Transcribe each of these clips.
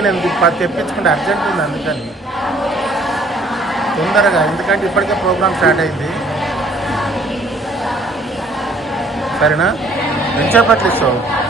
Sweet షాపులు తెప్పించుకుంటే urgent ఉంది అందుకని. తొందరగా ఎందుకంటే ఇప్పటికే ప్రోగ్రామ్ స్టార్ట్ అయింది. సరేనా? ఎంతసేపట్లు ఇస్తావు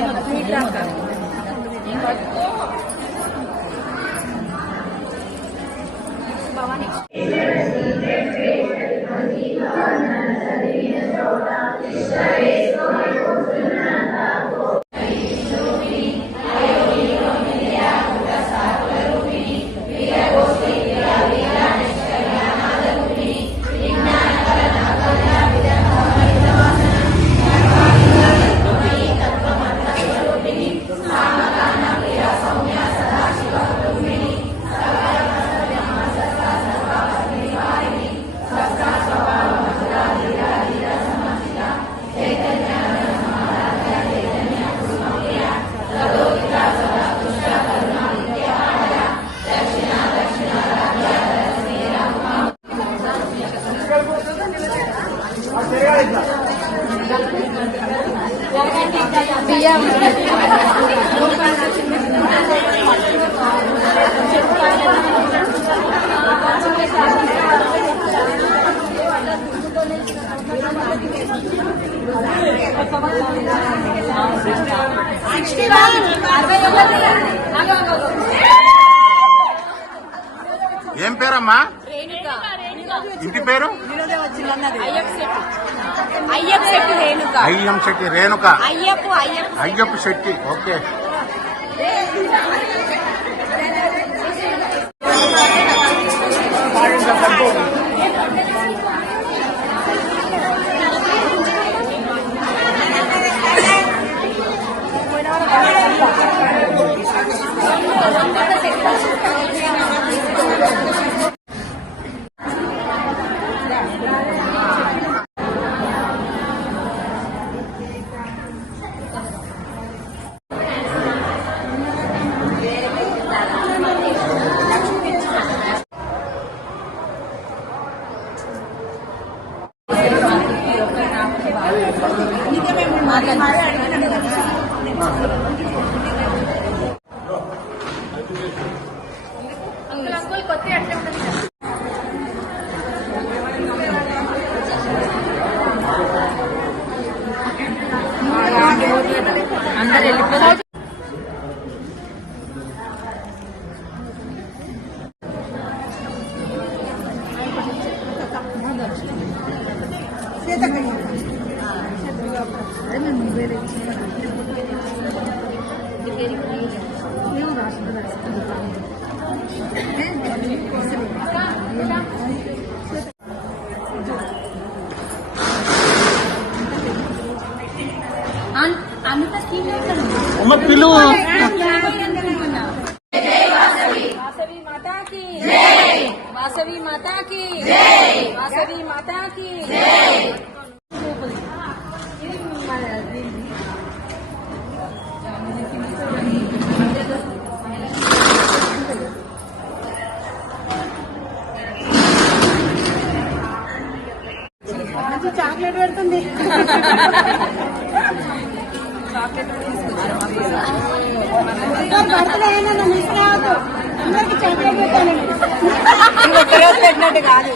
你们的。పేరమ్మా రేణుక. ఇంటి పేరు? Ayyappa Shetty. Renuka. అయ్యం Shetty Renuka. Ayyappa Ayyappa Ayyappa Shetty. Okay. Uncle uncle కొత్త అట్లే ఉంటుంది పిలువు వాసవి మాతాకి వాసవి మాతాకి చాక్లెట్ పెడుతుంది. పెట్టినట్టు కాదు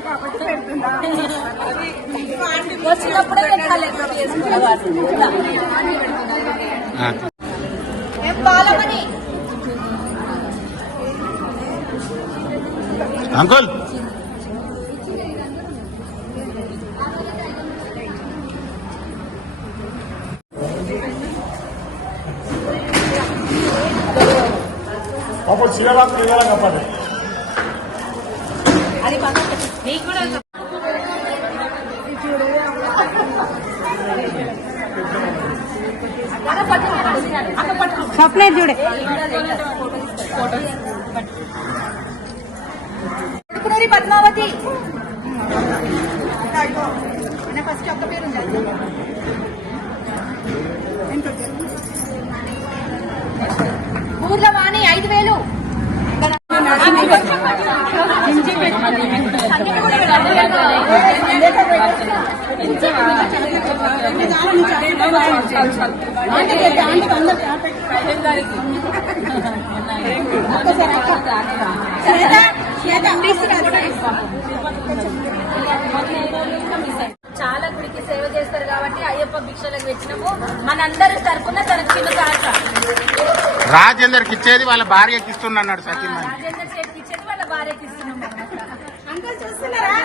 కాబట్టి వచ్చినప్పుడే పెట్టాలి అంకుల్ అప్పుడు శ్రీరామ్ శ్రీరామ్ చెప్పండి అది పక్కన కూడా చూడే పద్మావతి. ఫస్ట్ ఒక్క పేరు ఊర్లో వాణి ఐదు వేలు. చాలా గుడికి సేవ చేస్తారు కాబట్టి అయ్యప్ప భిక్షలకు వచ్చినాము మనందరి తరఫున తనకు చిన్న కాక రాజేందర్కి ఇచ్చేది వాళ్ళ భార్యకి ఇస్తున్నాడు సత్యమని రాజేంద్ర చేతికి ఇచ్చేది వాళ్ళ భార్యకి ఇస్తున్నాము. అంతా చూస్తున్నారా?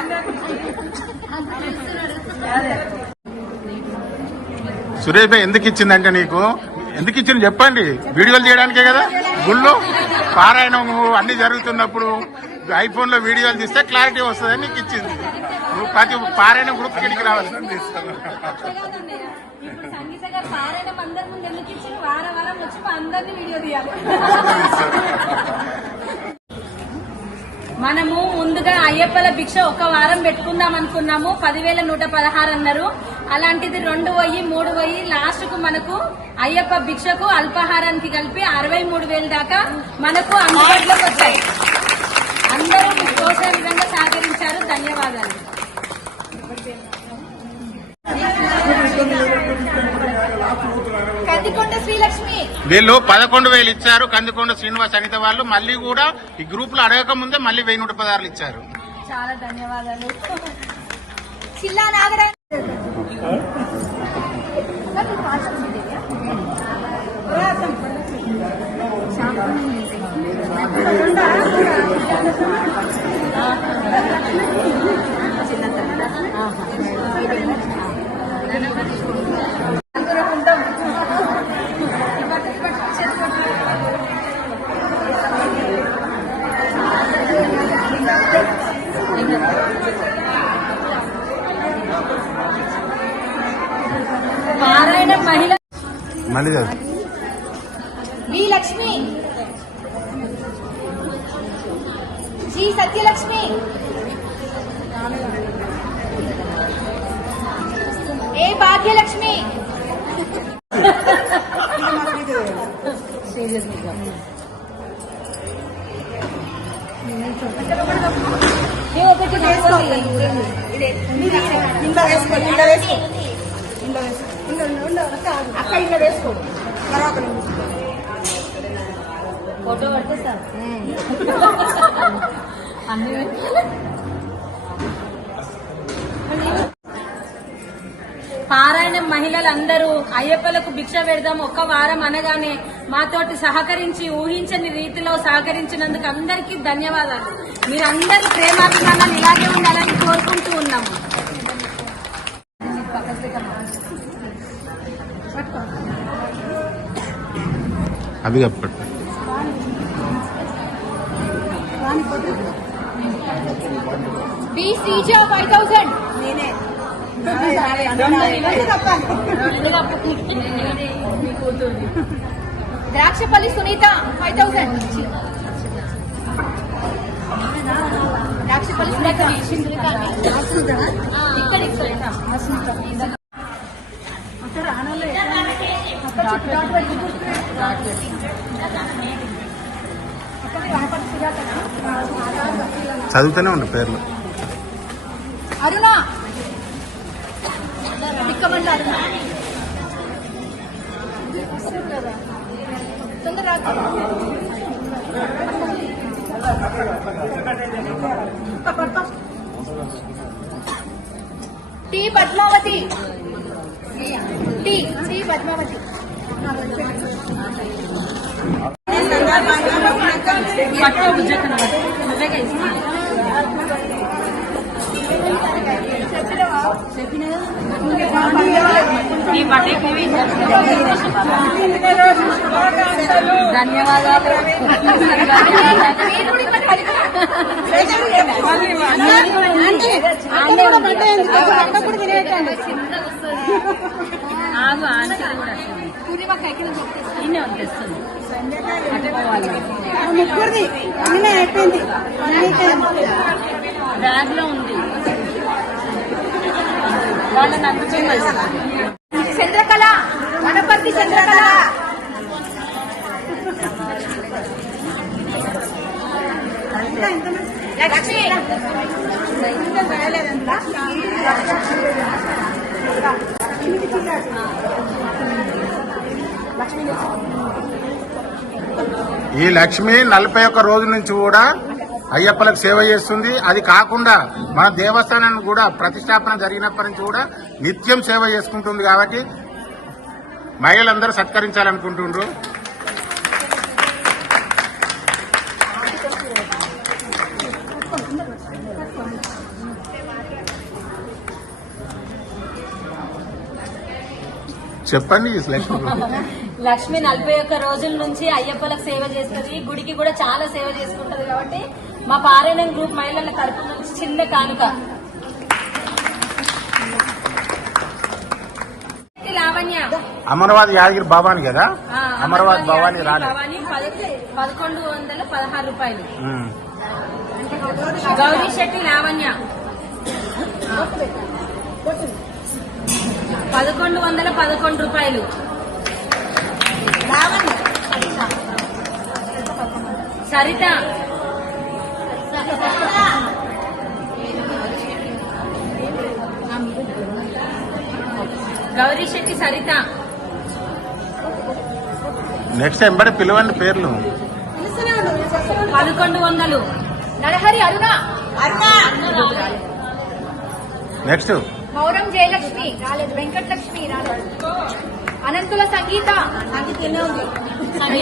సురేష్ భాయ్ ఎందుకు ఇచ్చిందంటే నీకు? ఎందుకు ఇచ్చింది చెప్పండి. వీడియోలు చేయడానికే కదా? గుళ్ళు? పారాయణం అన్ని జరుగుతున్నప్పుడు ఐఫోన్లో వీడియోలు తీస్తే క్లారిటీ వస్తుందని నీకు ఇచ్చింది. నువ్వు ప్రతి పారాయణం గ్రూప్ కిడికి రావాలి కాదన్నయ్య. ఇప్పుడు సంగీత గారు పారాయణం అందరి ముందు ఎందుకు ఇచ్చిన వారం వారం వచ్చి మా అందరినీ వీడియో తీయాలి. మనము ముందుగా అయ్యప్పల భిక్ష ఒక వారం పెట్టుకుందాం అనుకున్నాము. పదివేల నూట పదహారు అన్నారు. అలాంటిది రెండు వయ్యి మూడు వయ్యి లాస్ట్కు మనకు అయ్యప్ప భిక్షకు అల్పాహారానికి కలిపి అరవై మూడు వేలు దాకా మనకు అందుబాటులోకి వచ్చాయి. అందరూ తోసే విధంగా సహకరించారు. ధన్యవాదాలు. వీళ్ళు పదకొండు వేలు ఇచ్చారు. కందికొండ శ్రీనివాస్ అనిత వాళ్ళు మళ్ళీ కూడా ఈ గ్రూప్లో అడగక ముందే మళ్ళీ వెయ్యి నూట పదహారులు ఇచ్చారు. చాలా ధన్యవాదాలు. చిల్లా నాగరాజు పారాయణ మహిళ మళ్ళీ V Lakshmi G Satyalakshmi A Bhagyalakshmi ఏ ఒకటి తీసుకోవాలి. ఇంట్లో వేసుకో ఇంట్లో వేసుకో ఇంట్లో వేసుకో ఇంట్లో ఇంట్లో అక్క వేసుకో. తర్వాత. ఫోటో పడితే సార్. అన్ని పారాయణం మహిళలందరూ అయ్యప్పలకు భిక్ష పెడదాం ఒక్క వారం అనగానే మాతోటి సహకరించి ఊహించని రీతిలో సహకరించినందుకు అందరికీ ధన్యవాదాలు. మీరందరూ ప్రేమాభిమానాలు ఇలాగే ఉండాలని కోరుకుంటూ ఉన్నాము. అవి కప్పట్టు five thousand. Drakshapalli Sunitha five thousand Drakshapalli Sunitha ఇక్కడ ఇక్కడ చదువుతూనే ఉండు పేర్లు. అరుణ. తిక్కబండ్ల అరుణ తొందర రాకు. T Padmavathi T T Padmavathi ధన్యవాదాలు ఎందుకు? పడ్డప్పుడు తినేటండి ఆగు ఆంటీ కూడా ఇన్నే వచ్చేస్తుంది బ్యాగ్లో ఉంది వాళ్ళని అందుకోమని చంద్రకళ. వనపర్తి చంద్రకళ. లక్ష్మి. ఈ లక్ష్మి నలభై ఒక్క రోజు నుంచి కూడా అయ్యప్పలకు సేవ చేస్తుంది. అది కాకుండా మన దేవస్థానాన్ని కూడా ప్రతిష్టాపన జరిగినప్పటి నుంచి కూడా నిత్యం సేవ చేసుకుంటుంది కాబట్టి మహిళలందరూ సత్కరించాలనుకుంటుండ్రు. చెప్పండి లక్ష్మి. లక్ష్మి నలభై ఒక్క రోజుల నుంచి అయ్యప్పలకు సేవ చేస్తుంది. గుడికి కూడా చాలా సేవ చేసుకుంటది కాబట్టి మా పారాయణం గ్రూప్ మహిళల తరపు నుంచి చిన్న కానుక. లావణ్య? అమరవాది యాదగిరి భవాని కదా? అమరవాది భవాని పద- పదకొండు వందల పదహారు రూపాయలు. గౌరీ శెట్టి లావణ్య. పదకొండు వందల పదకొండు రూపాయలు. సరిత. గౌరీ శెట్టి సరిత. నెక్స్ట్ ఎంబడి పిలవండి పేర్లు. పదకొండు వందలు. నరహరి అరుణ. నెక్స్ట్ మౌరం జయలక్ష్మి. రాలేదు వెంకటలక్ష్మి రాలేదు. అనంతుల సంగీత. సర్వ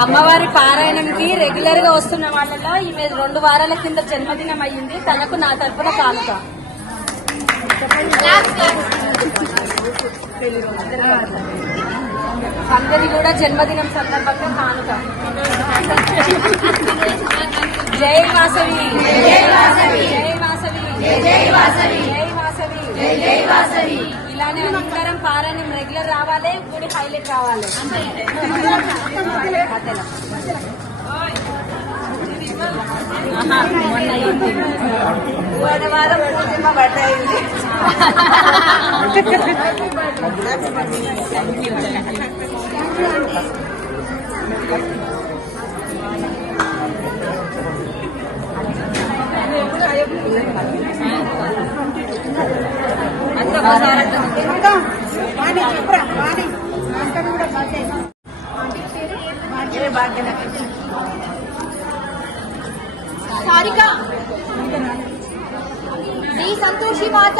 అమ్మవారి పారాయణంకి రెగ్యులర్గా వస్తున్న వాళ్ళలో ఈమె రెండు వారాల కింద జన్మదినం అయ్యింది. తనకు నా తరపున కానుక. అందరి కూడా జన్మదినం సందర్భంగా కానుక. జై వాసవి. జై వాసవి. జై వాసవి. జై వాసవి. జై వాసవి. ఇలానే అందరం పారాయణం రెగ్యులర్ రావాలి గుడి హైలైట్ రావాలి. అదేలా. ఆహా, మొన్న అయింది. వారం పూర్తిమ పడ్డాయింది అంత ఒకసారి అంటుంది. ఇంకా వాణి చెప్పరా వాణి అంతా కూడా బర్త్డే భాగ్యలక్ష్మి సారిక శ్రీ సంతోషి మాత.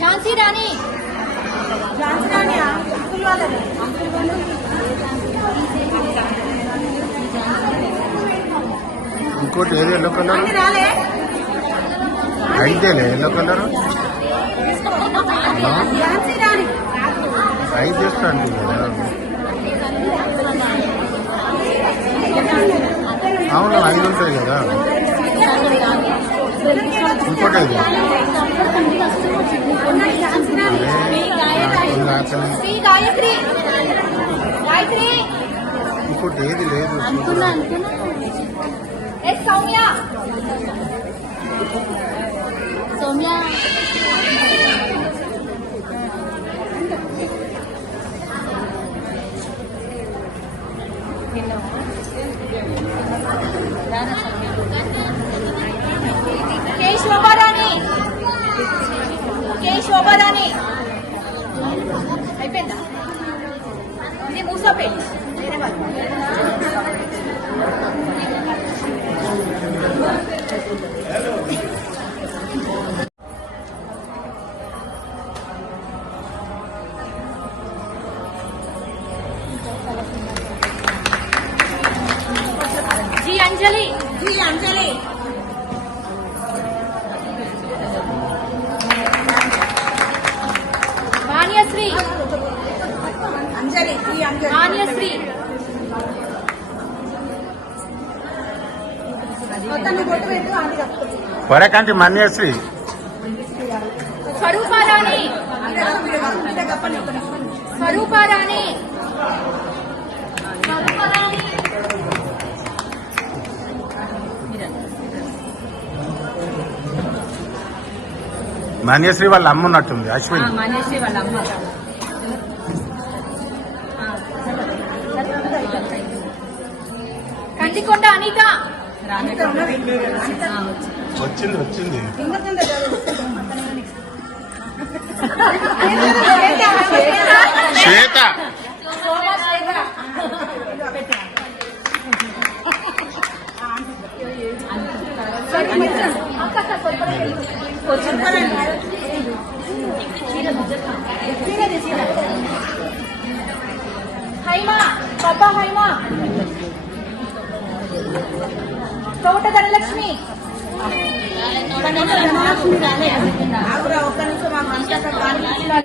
ఝాన్సీ రాణి. ఝాన్సీ అంకుల్ వాళ్ళని ఇంకోటి ఏది ఎల్లో కలర్ ఐదేలే ఎల్లో కలర్ ఝాన్సీ రాణి ఐదు చేస్తాను కదా అవును ఐదు ఉంటాయి కదా ఇంకోటి ఐదు అదే నాకు రాకనే. శ్రీ గాయత్రి గాయత్రి ఇంకోటి ఏది లేదు చూద్దాం. S Soumya Soumya K Shobharani K Shobharani అయిపోయిందా? ఇది మూసాపేట్ వేరే వాళ్ళు వరకంటి మన్యశ్రీ. స్వరూపారాణి. స్వరూపారాణి. మన్యశ్రీ వాళ్ళ అమ్మ ఉన్నట్టుంది అశ్విని. మానేసి వాళ్ళ అమ్మ. కందికొండ అనిత. వచ్చింది వచ్చింది శ్వేత. హైమా పాపా హైమా తోట ధనలక్ష్మి ఒక్క నిమిషం